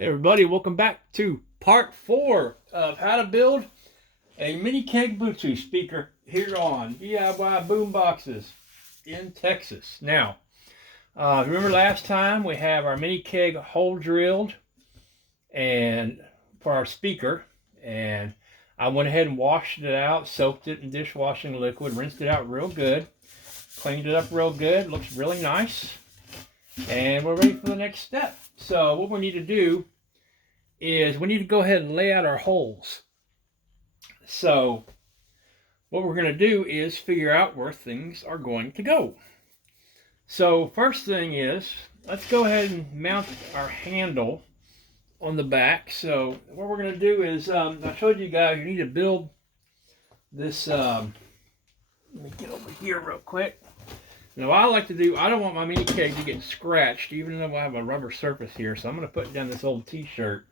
Hey everybody, welcome back to part 4 of how to build a mini keg Bluetooth speaker here on DIY Boomboxes in Texas. Now, remember last time we have our mini keg hole drilled and for our speaker, and I went ahead and washed it out, soaked it in dishwashing liquid, rinsed it out real good, cleaned it up real good, looks really nice, and we're ready for the next step. So what we need to do is we need to go ahead and lay out our holes. So what we're going to do is figure out where things are going to go. So first thing is, let's go ahead and mount our handle on the back. So what we're going to do is, I showed you guys you need to build this, let me get over here real quick. Now what I like to do, I don't want my mini keg to get scratched, even though I have a rubber surface here. So I'm going to put down this old t-shirt.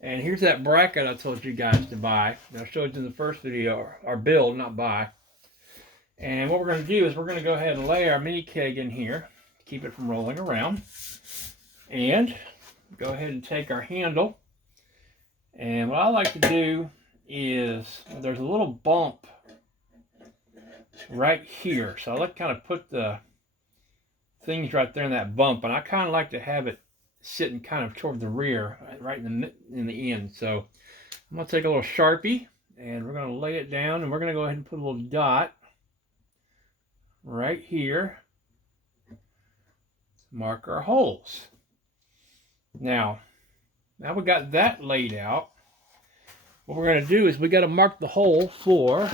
And here's that bracket I told you guys to buy. I showed you in the first video, or build, not buy. And what we're going to do is we're going to go ahead and lay our mini keg in here, keep it from rolling around. And go ahead and take our handle. And what I like to do is, there's a little bump right here. So I like to kind of put the things right there in that bump. And I kind of like to have it sitting kind of toward the rear, right in the end. So I'm going to take a little Sharpie and we're going to lay it down, and we're going to go ahead and put a little dot right here to mark our holes. Now we got that laid out. What we're going to do is we got to mark the hole for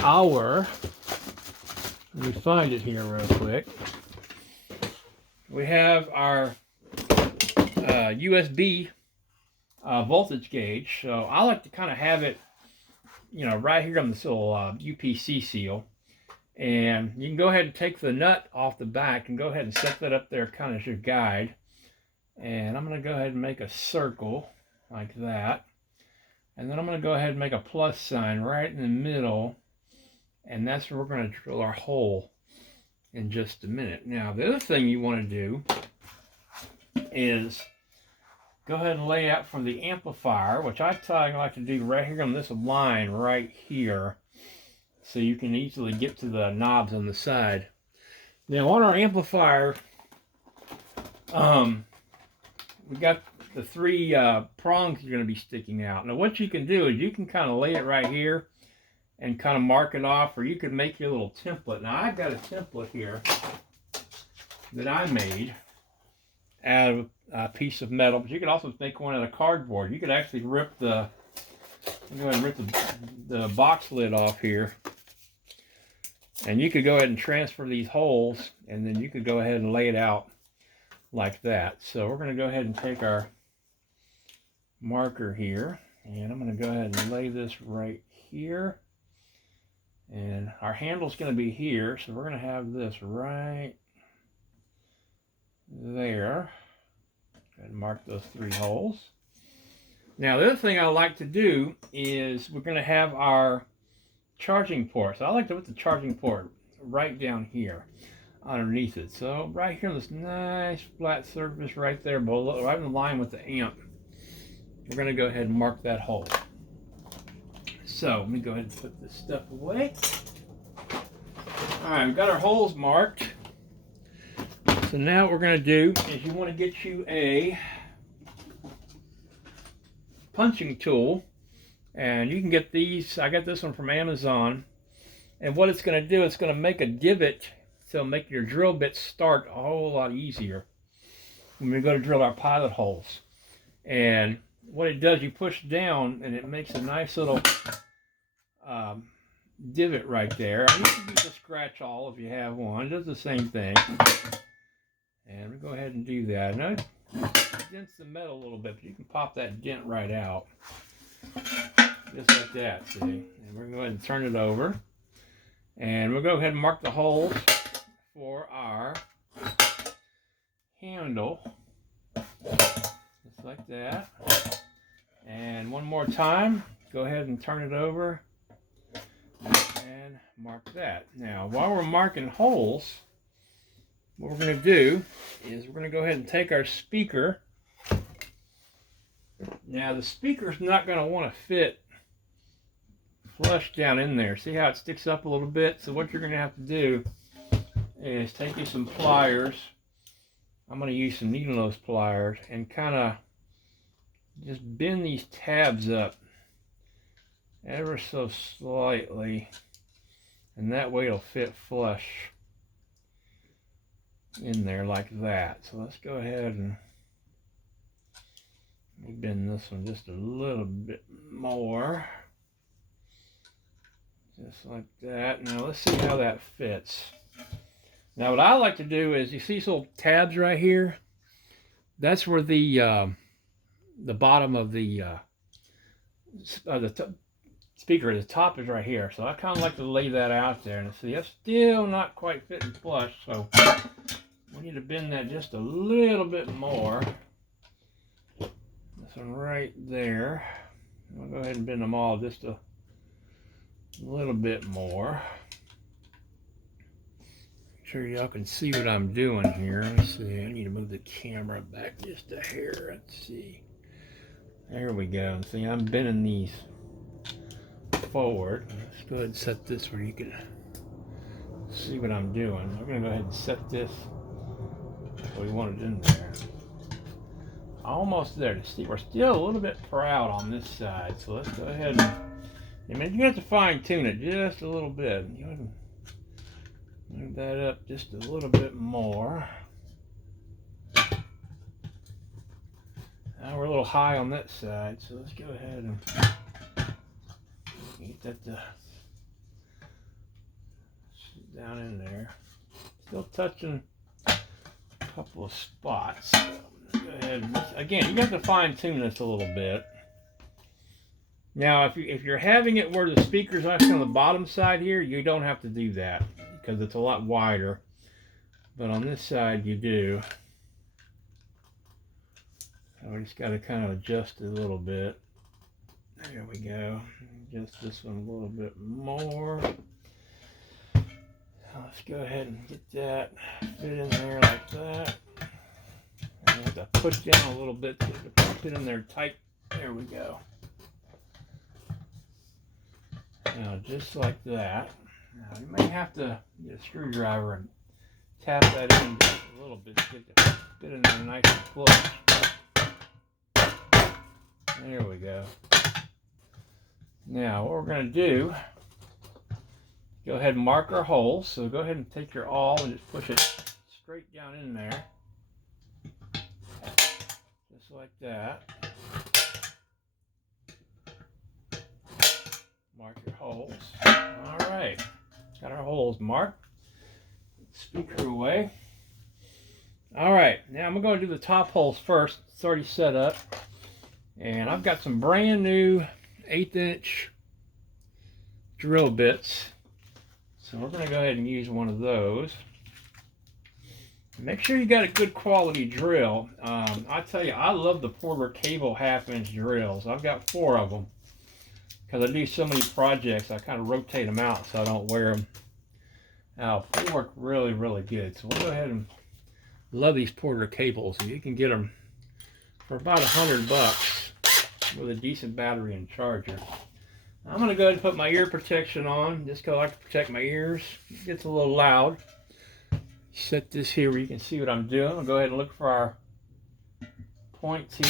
our, let me find it here real quick. We have our USB voltage gauge. So I like to kind of have it, right here on this little UPC seal. And you can go ahead and take the nut off the back and go ahead and set that up there kind of as your guide. And I'm going to go ahead and make a circle like that. And then I'm going to go ahead and make a plus sign right in the middle. And that's where we're going to drill our hole in just a minute. Now, the other thing you want to do is go ahead and lay out from the amplifier, which I like to do right here on this line right here, so you can easily get to the knobs on the side. Now on our amplifier, we got the 3 prongs are going to be sticking out. Now what you can do is you can kind of lay it right here and kind of mark it off, or you could make your little template. Now I've got a template here that I made out of a piece of metal, but you could also make one out of cardboard. You could actually rip the, go ahead and rip the box lid off here, and you could go ahead and transfer these holes, and then you could go ahead and lay it out like that. So we're going to go ahead and take our marker here, and I'm going to go ahead and lay this right here. And our handle's going to be here, so we're going to have this right there. Go ahead and mark those 3 holes. Now the other thing I like to do is we're going to have our charging port. So I like to put the charging port right down here underneath it. So right here on this nice flat surface right there below, right in line with the amp, we're going to go ahead and mark that hole. So let me go ahead and put this stuff away. Alright, we've got our holes marked. So now what we're going to do is you want to get you a punching tool. And you can get these, I got this one from Amazon. And what it's going to do, it's going to make a divot to make your drill bit start a whole lot easier when we go to drill our pilot holes. And what it does, you push down and it makes a nice little divot right there. You can use a scratch awl if you have one. It does the same thing. And we'll go ahead and do that. Now it dents the metal a little bit, but you can pop that dent right out. Just like that, see? And we're going to go ahead and turn it over. And we'll go ahead and mark the holes for our handle. Just like that. And one more time, go ahead and turn it over and mark that. Now, while we're marking holes, what we're going to do is we're going to go ahead and take our speaker Now the speaker's not going to want to fit flush down in there. See how it sticks up a little bit? So what you're going to have to do is take you some pliers. I'm going to use some needle nose pliers and kind of just bend these tabs up ever so slightly, and that way it'll fit flush in there like that. So let's go ahead and bend this one just a little bit more, just like that. Now let's see how that fits. Now what I like to do is, you see these little tabs right here? That's where the bottom of the speaker, the top is right here. So I kind of like to lay that out there, and see, that's still not quite fitting flush. So we need to bend that just a little bit more. This one right there. I'll go ahead and bend them all just a little bit more. Make sure y'all can see what I'm doing here. Let's see, I need to move the camera back just a hair. Let's see. There we go. And see, I'm bending these forward. Let's go ahead and set this where you can see what I'm doing. I'm going to go ahead and set this where we want it in there. Almost there. See, we're still a little bit proud on this side, so let's go ahead and you have to fine tune it just a little bit. You want to move that up just a little bit more. Now we're a little high on that side, so let's go ahead and get that down in there. Still touching a couple of spots. So go ahead and, again, you have to fine tune this a little bit. Now, if you're having it where the speaker's actually on the bottom side here, you don't have to do that because it's a lot wider. But on this side, you do. So we just got to kind of adjust it a little bit. There we go. Adjust this one a little bit more. Let's go ahead and get that fit in there like that. I have to push down a little bit to fit in there tight. There we go. Now, just like that. Now, you may have to get a screwdriver and tap that in just a little bit to get it fit in there nice and close. There we go. Now, what we're going to do, go ahead and mark our holes. So go ahead and take your awl and just push it straight down in there. Just like that. Mark your holes. All right. Got our holes marked. Speaker away. All right. Now I'm going to do the top holes first. It's already set up. And I've got some brand new 1/8" drill bits. So we're going to go ahead and use one of those. Make sure you got a good quality drill. I tell you, I love the Porter Cable 1/2" drills. I've got 4 of them. Because I do so many projects, I kind of rotate them out so I don't wear them out. They work really, really good. So we'll go ahead and love these Porter cables. You can get them for about $100 with a decent battery and charger. I'm going to go ahead and put my ear protection on, just because I like to protect my ears. It gets a little loud. Set this here where you can see what I'm doing. I'll go ahead and look for our points here.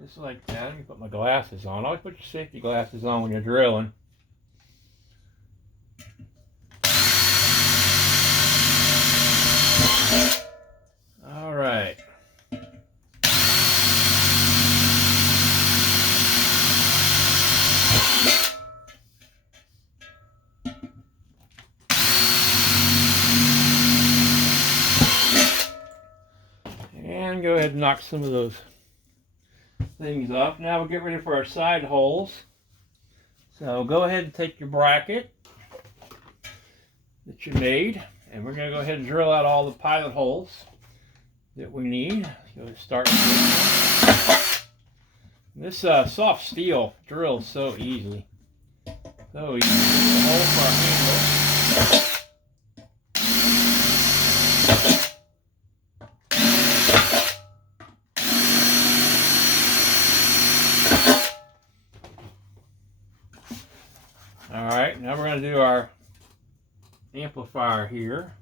Just like that. Let me put my glasses on. Always put your safety glasses on when you're drilling. All right. And go ahead and knock some of those things off. Now we'll get ready for our side holes. So go ahead and take your bracket that you made, and we're going to go ahead and drill out all the pilot holes that we need. So start with this soft steel drill is so easy. So easy. The hole for our handle. going to do our amplifier here.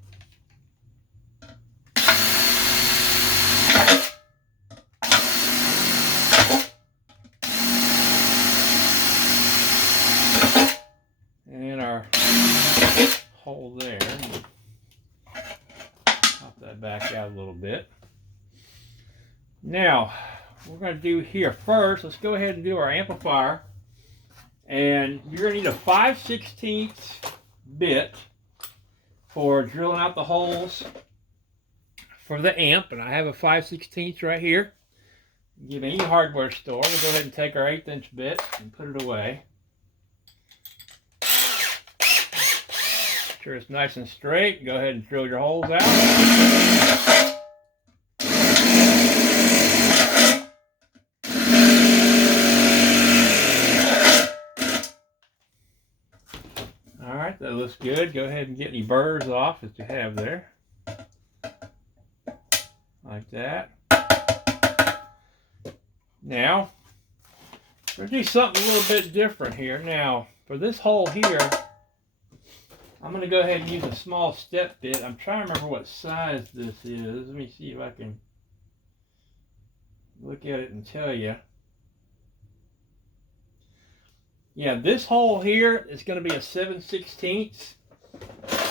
And our hole there. Pop that back out a little bit. Now, what we're going to do here first, let's go ahead and do our amplifier. And you're going to need a 5/16 bit for drilling out the holes for the amp. And I have a 5/16 right here. Give me any hardware store. We'll go ahead and take our 1/8 bit and put it away. Make sure it's nice and straight. Go ahead and drill your holes out. Alright, that looks good. Go ahead and get any burrs off that you have there. Like that. Now, we're going to do something a little bit different here. Now, for this hole here, I'm going to go ahead and use a small step bit. I'm trying to remember what size this is. Let me see if I can look at it and tell you. Yeah, this hole here is going to be a 7/16.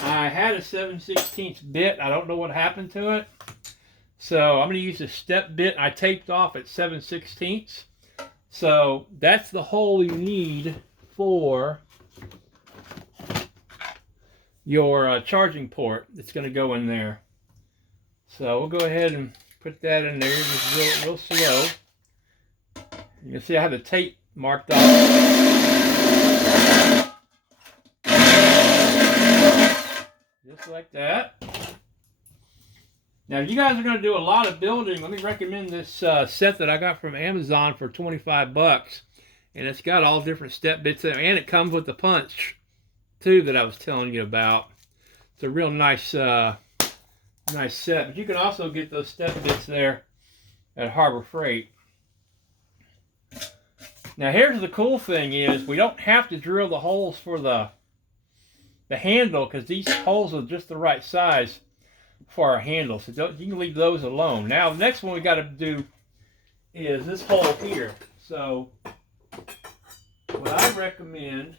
I had a 7/16 bit. I don't know what happened to it. So I'm going to use a step bit I taped off at 7/16. So that's the hole you need for your charging port that's going to go in there. So we'll go ahead and put that in there just real slow. You can see I have the tape marked off. Just like that. Now, if you guys are going to do a lot of building, let me recommend this set that I got from Amazon for 25 bucks. And it's got all different step bits in it. And it comes with the punch, too, that I was telling you about. It's a real nice, nice set. But you can also get those step bits there at Harbor Freight. Now, here's the cool thing is we don't have to drill the holes for the handle because these holes are just the right size for our handle. So you can leave those alone. Now, the next one we got to do is this hole here. So, what I recommend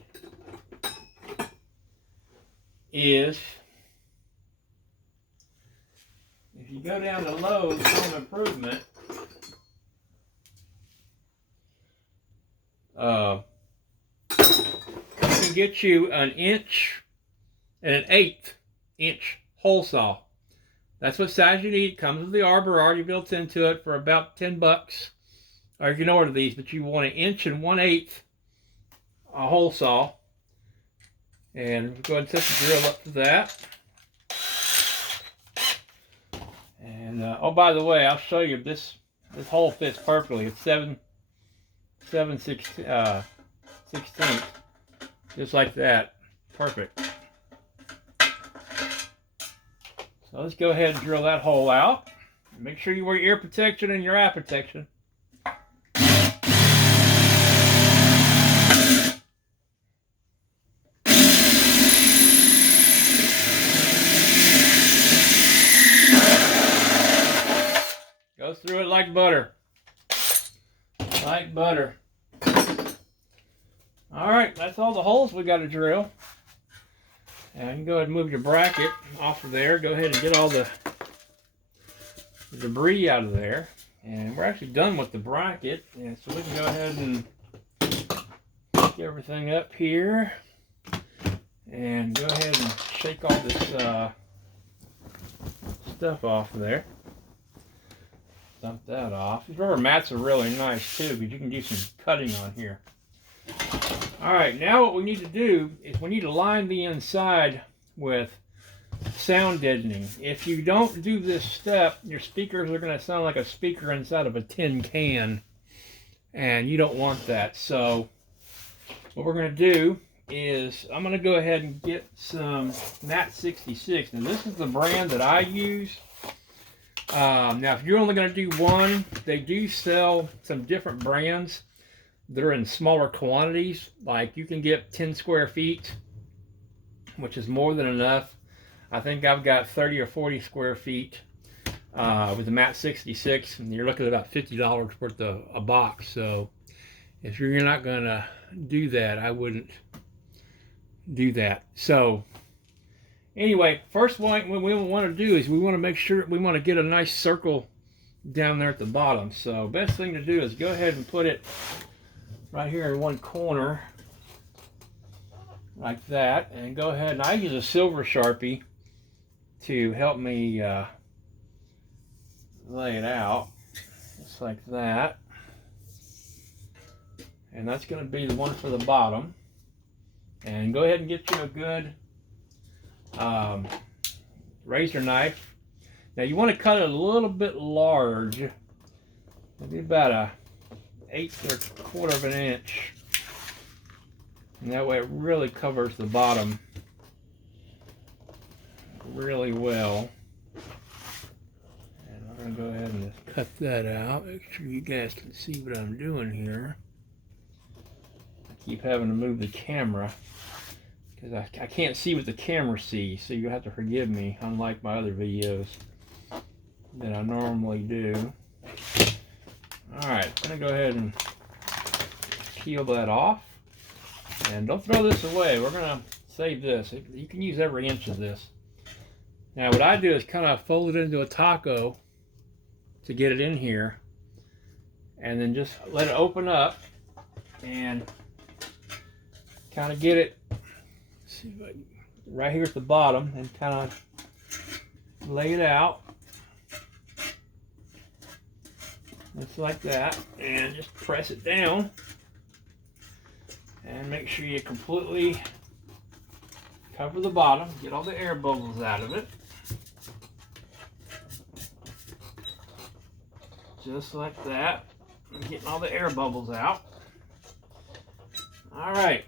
is if you go down to Lowe's Home Improvement, you can get you an 1 1/8 inch hole saw. That's what size you need. It comes with the arbor already built into it for about 10 bucks. Or you can order these, but you want an 1 1/8 hole saw. And we'll go ahead and set the drill up to that. And oh, by the way, I'll show you this hole fits perfectly. It's 7/16, just like that. Perfect. So let's go ahead and drill that hole out. Make sure you wear your ear protection and your eye protection. Goes through it like butter. Like butter. Alright, that's all the holes we got to drill. And you can go ahead and move your bracket off of there. Go ahead and get all the debris out of there. And we're actually done with the bracket. And so we can go ahead and pick everything up here. And go ahead and shake all this stuff off of there. Dump that off. These rubber mats are really nice too, because you can do some cutting on here. Alright, now what we need to do is we need to line the inside with sound deadening. If you don't do this step, your speakers are going to sound like a speaker inside of a tin can. And you don't want that. So what we're going to do is I'm going to go ahead and get some Nat 66. Now this is the brand that I use. Now if you're only going to do one, they do sell some different brands. They're in smaller quantities. Like you can get 10 square feet which is more than enough. I think I've got 30 or 40 square feet with the Mat 66, and you're looking at about $50 worth of a box. So if you're not gonna do that, I wouldn't do that. So anyway, first what we want to do is we want to make sure we want to get a nice circle down there at the bottom. So best thing to do is go ahead and put it right here in one corner like that, and go ahead, and I use a silver Sharpie to help me lay it out just like that. And that's going to be the one for the bottom. And go ahead and get you a good razor knife. Now you want to cut it a little bit large, maybe about a 1/8 of an inch, and that way it really covers the bottom really well. And I'm going to go ahead and just cut that out. Make sure you guys can see what I'm doing here. I keep having to move the camera because I can't see what the camera sees, so you'll have to forgive me, unlike my other videos that I normally do. Alright, I'm going to go ahead and peel that off. And don't throw this away. We're going to save this. You can use every inch of this. Now what I do is kind of fold it into a taco to get it in here. And then just let it open up and kind of get it, see if I can, right here at the bottom, and kind of lay it out. Just like that, and just press it down and make sure you completely cover the bottom, get all the air bubbles out of it, just like that. I'm getting all the air bubbles out. Alright,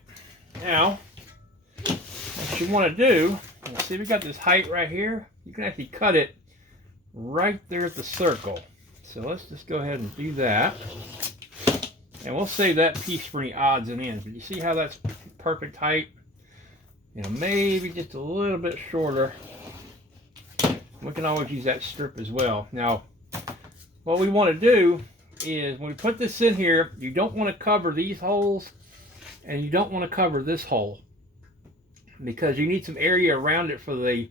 now what you want to do, see, we got this height right here. You can actually cut it right there at the circle. So let's just go ahead and do that. And we'll save that piece for any odds and ends. But you see how that's perfect height? You know, maybe just a little bit shorter. We can always use that strip as well. Now, what we want to do is when we put this in here, you don't want to cover these holes and you don't want to cover this hole, because you need some area around it for the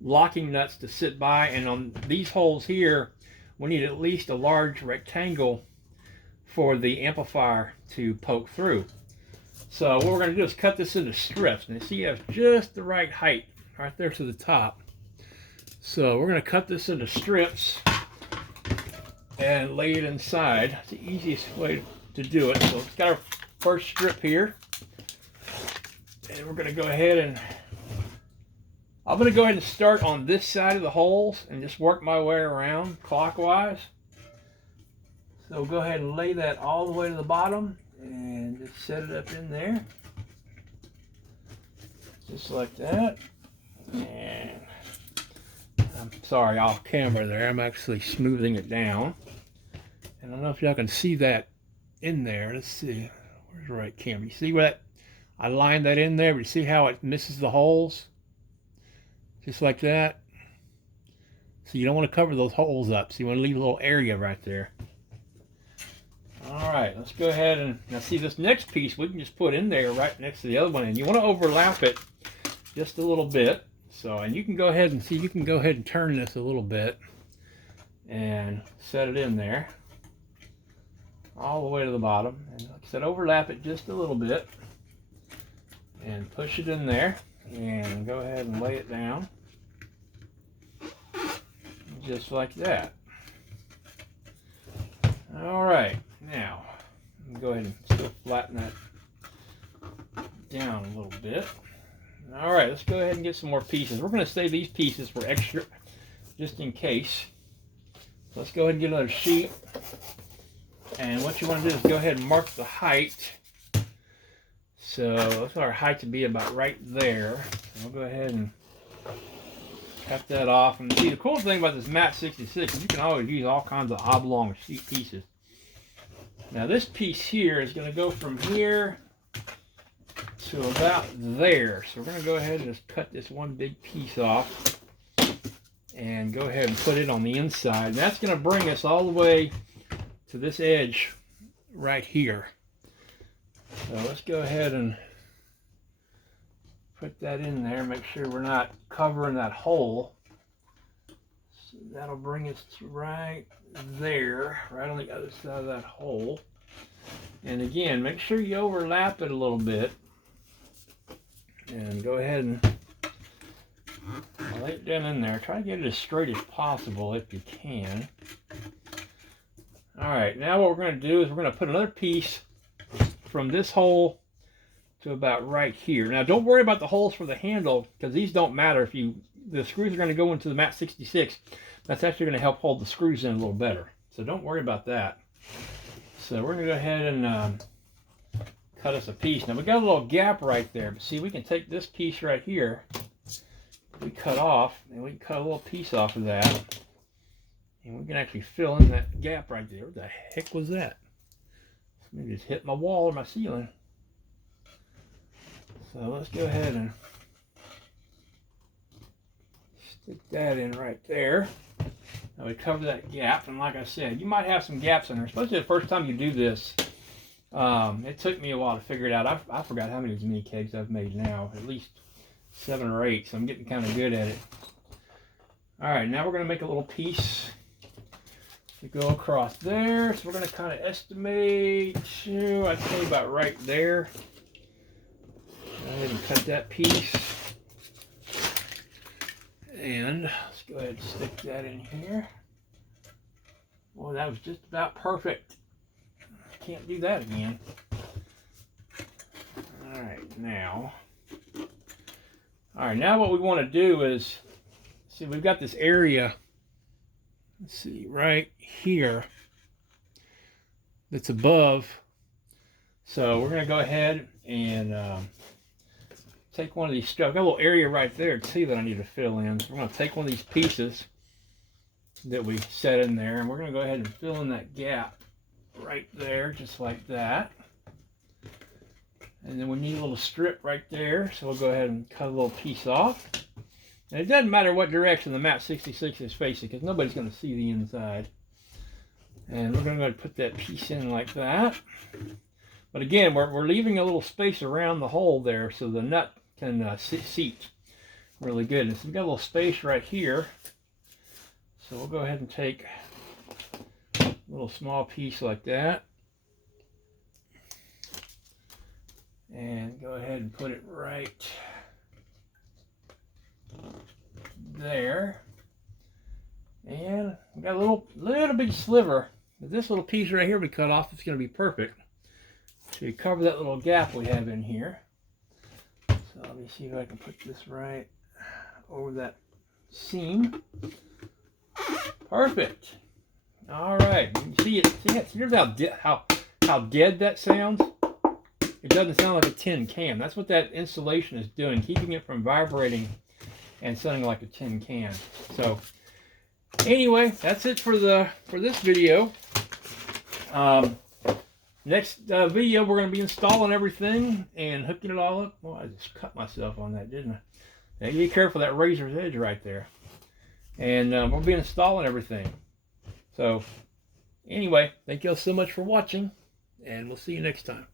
locking nuts to sit by. And on these holes here, we need at least a large rectangle for the amplifier to poke through. So what we're going to do is cut this into strips. And you see you have just the right height right there to the top. So we're going to cut this into strips and lay it inside. It's the easiest way to do it. So it's got our first strip here. And we're going to go ahead and I'm going to go ahead and start on this side of the holes and just work my way around clockwise. So go ahead and lay that all the way to the bottom and just set it up in there. Just like that. And I'm sorry, off camera there. I'm actually smoothing it down. And I don't know if y'all can see that in there. Let's see. Where's the right camera? You see what? I lined that in there, but you see how it misses the holes? Just like that. So you don't want to cover those holes up. So you want to leave a little area right there. Alright, let's go ahead and now see this next piece we can just put in there right next to the other one. And you want to overlap it just a little bit. So, and you can go ahead and see, you can go ahead and turn this a little bit and set it in there all the way to the bottom. And like I said, overlap it just a little bit and push it in there and go ahead and lay it down just like that. Alright, now go ahead and still flatten that down a little bit. Alright, let's go ahead and get some more pieces. We're going to save these pieces for extra just in case. So let's go ahead and get another sheet. And what you want to do is go ahead and mark the height. So let's our height to be about right there. So we'll go ahead and cut that off. And see, the cool thing about this Mat 66 is you can always use all kinds of oblong sheet pieces. Now this piece here is going to go from here to about there. So we're going to go ahead and just cut this one big piece off and go ahead and put it on the inside. And that's going to bring us all the way to this edge right here. So let's go ahead and put that in there. Make sure we're not covering that hole. So that'll bring us to right there, right on the other side of that hole. And again, make sure you overlap it a little bit. And go ahead and lay it down in there. Try to get it as straight as possible if you can. Alright, now what we're going to do is we're going to put another piece from this hole to about right here. Now don't worry about the holes for the handle, because these don't matter. If the screws are going to go into the Mat 66, that's actually going to help hold the screws in a little better. So don't worry about that. So we're going to go ahead and cut us a piece. Now we got a little gap right there, but see, we can take this piece right here, we cut off, and we can cut a little piece off of that, and we can actually fill in that gap right there. What the heck was that? Maybe just hit my wall or my ceiling. So let's go ahead and stick that in right there. Now we cover that gap, and like I said, you might have some gaps in there, especially the first time you do this. It took me a while to figure it out. I forgot how many mini kegs I've made now, at least 7 or 8, so I'm getting kind of good at it. Alright, now we're going to make a little piece to go across there. So we're going to kind of estimate, I'd say about right there. Go ahead and cut that piece. And let's go ahead and stick that in here. Well, that was just about perfect. Can't do that again. Alright, now what we want to do is, see, we've got this area, let's see, right here that's above. So we're going to go ahead and take one of these stuff. I've got a little area right there to see that I need to fill in. So we're going to take one of these pieces that we set in there, and we're going to go ahead and fill in that gap right there, just like that. And then we need a little strip right there, so we'll go ahead and cut a little piece off. And it doesn't matter what direction the Mat 66 is facing, because nobody's going to see the inside. And we're going to go ahead and put that piece in like that. But again, we're leaving a little space around the hole there so the nut can seat really good. And so we've got a little space right here. So we'll go ahead and take a little small piece like that. And go ahead and put it right there. And we got a little big sliver. This little piece right here we cut off, it's going to be perfect. So you cover that little gap we have in here. So let me see if I can put this right over that seam. Perfect. All right, you can see it. Here's how dead that sounds. It doesn't sound like a tin can. That's what that insulation is doing, keeping it from vibrating and sounding like a tin can. So anyway, that's it for this video. Next video, we're going to be installing everything and hooking it all up. Well, I just cut myself on that, didn't I? Now, be careful of that razor's edge right there. And we'll be installing everything. So, anyway, thank you all so much for watching, and we'll see you next time.